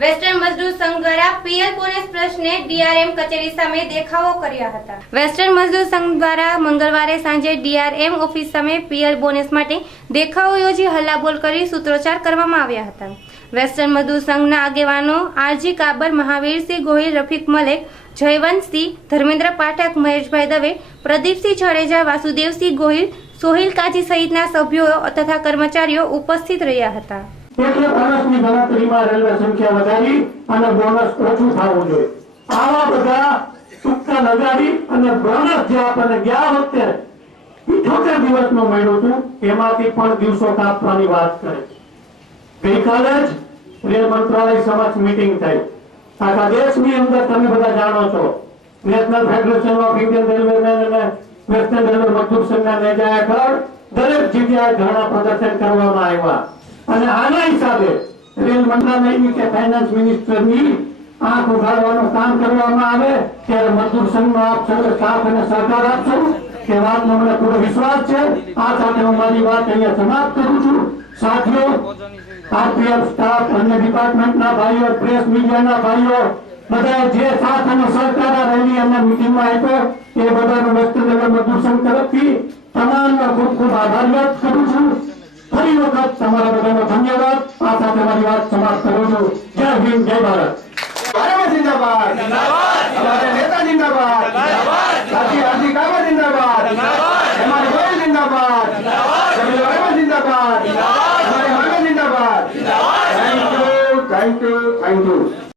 Western મજદૂર સંઘ દ્વારા PL bonus પ્રશ્ને ડીઆરએમ કચેરી સામે દેખાવો કર્યા હતા। વેસ્ટર્ન મજદૂર સંઘ દ્વારા મંગળવારે સાંજે ડીઆરએમ ઓફિસ સામે પીએલ બોનસ માટે દેખાવો યોજી હલ્લાબોલ કરી સૂત્રોચ્ચાર કરવામાં આવ્યા હતા। વેસ્ટર્ન મજદૂર સંઘના આગેવાનો આરજી કાબર, મહાવીરસિંહ ગોહિલ, રફીક મલેક, જયવંતસિંહ, ધર્મેન્દ્ર પાઠક, મહેશભાઈ દવે, પ્રદીપસિંહ જાડેજા, વાસુદેવસિંહ ગોહિલ, સોહિલ કાજી સહિતના સભ્યો તથા કર્મચારીઓ ઉપસ્થિત રહ્યા હતા। એટલે બોનસની ગણતરીમાં રેલવે સંખ્યા વધારી અને બોનસ ઓછું થવું જોઈએ। આવા બધા સુક્કા લગાડી અને બોનસ જે આપણને ગયા વખતે 78 દિવસનો મળ્યો હતું એમાંથી પણ દિવસો કાપવાની વાત કરે છે। ગઈકાલે જ રેલ મંત્રાલય સમક્ષ મીટિંગ થઈ। આખા દેશની અંદર તમે બધા જાણો છો, નેશનલ ફેડરેશન ઓફ ઇન્ડિયન રેલવેમેન અને વેસ્ટર્ન રેલવે મજદૂર સંઘના નેજા હેઠળ દરેક જગ્યાએ ધરણા પ્રદર્શન કરવામાં આવ્યા અને આના હિસાબે રેલ મંત્રાલયની કે ફાઇનાન્સ મિનિસ્ટરની આંખ ઉઘાડવાનું કામ કરવામાં આવે ત્યારે મજદૂર સંઘનો આપ સર્વે સાથ અને સહકાર આપશો કે વાતનો મને પૂરો વિશ્વાસ છે। આ સાથે હું મારી વાત અહીંયા સમાપ્ત કરું છું। સાથીઓ, આરપીએફ સ્ટાફ, અન્ય ડિપાર્ટમેન્ટના ભાઈઓ, પ્રેસ મીડિયાના ભાઈઓ બધા જે સાથ અને સહકાર આ રેલી અને મીટિંગમાં આપ્યો એ બધાનો વેસ્ટર્ન રેલવે મજદૂર સંઘ તરફથી તમામનો ખૂબ ખૂબ આભાર વ્યક્ત કરું છું। ફરી વખત તમારા બધાનો ધન્યવાદ। આ સાથે મારી વાત સમાપ્ત કરું છું। જય હિન્દ, જય ભારત।